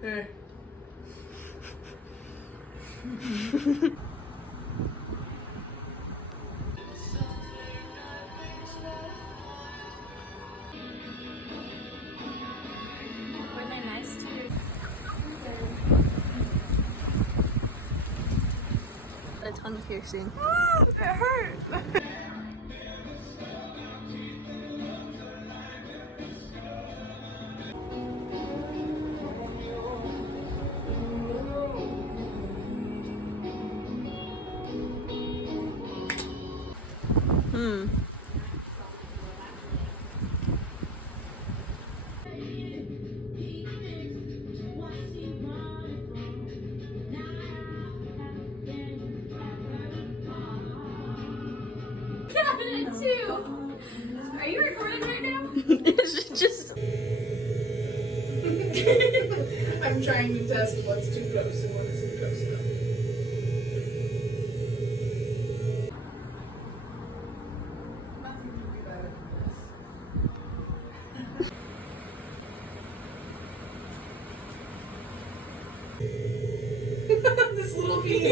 Hey. Were they nice to you? A tongue piercing. It hurt. Cabinet too. Are you recording right now? It's just. I'm trying to test what's too close and what isn't close enough. Nothing can be better than this. This little piece.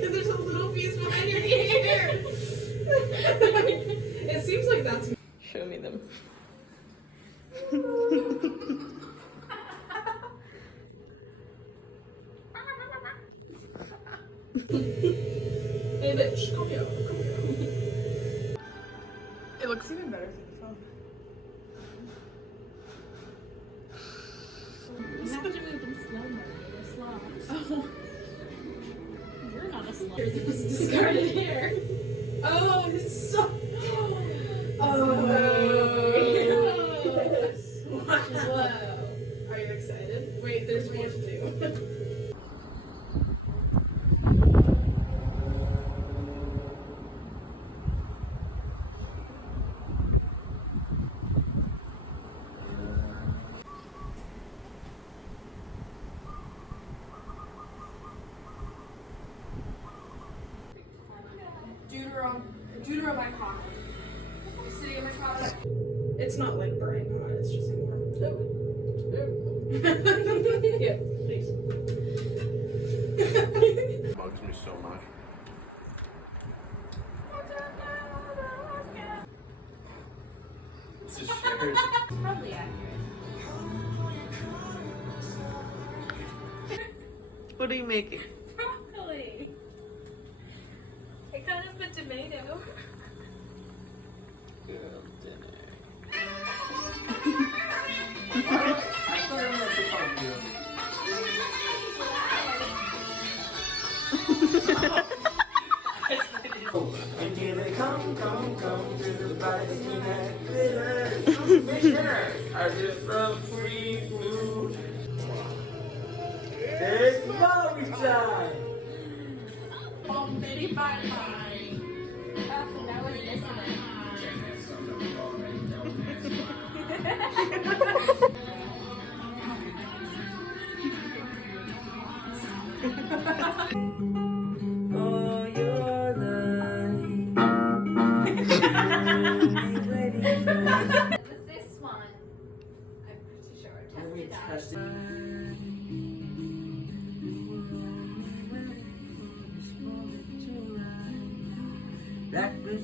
There's a little piece behind your ear. It seems like that's. Show me them. Hey bitch, come here, come here. It looks even better through the phone. You have to move in slow-mo. You're a slow. Oh. You're not a slow. It was discarded hair. Oh, it's so. Oh, whoa. Are you excited? Wait, there's more to do. Deuteromycon. The city of Mycon. It's not like burning hot, it's just warm. Yeah, please. It bugs me so much. It's just shared. Probably accurate. What are you making? Broccoli. I kind of put tomato. Come to the bites I just love free food. It's movie time. Oh, Betty Bye Bye. Oh, that was listening. All your life. It was this one. I'm pretty sure. Test it out. That good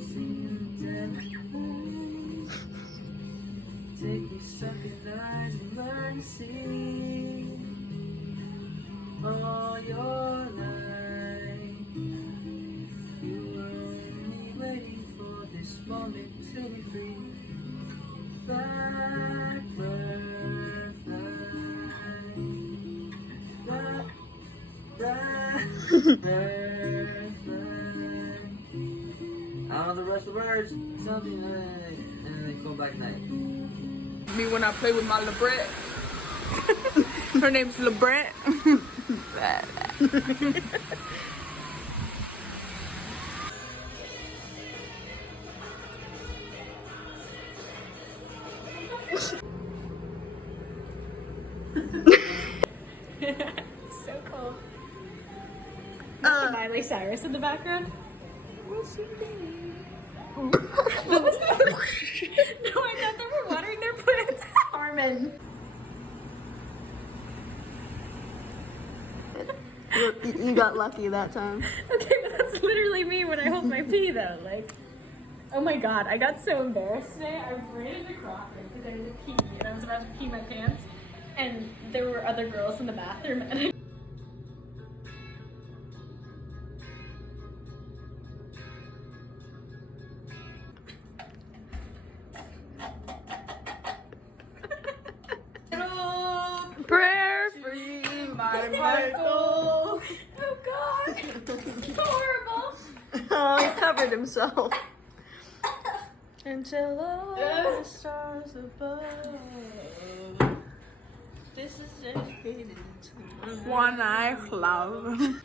take your second eyes and learn to see all your life. You were only waiting for this moment to be free. Blackbird fly, blackbird fly. All the rest of the words, something like, and they go back night. Me when I play with my LeBret. Her name's LeBret. So cool. Miley Cyrus in the background. What was that? No, I thought they were watering their plants. Carmen. You got lucky that time. Okay, but that's literally me when I hold my pee though. Like, oh my god, I got so embarrassed today. I ran into Crawford because I had to pee and I was about to pee my pants, and there were other girls in the bathroom, and I Prayer for you, my Michael. oh god, so horrible. Oh, he covered himself. Until all the stars above. This is dedicated to One eye love.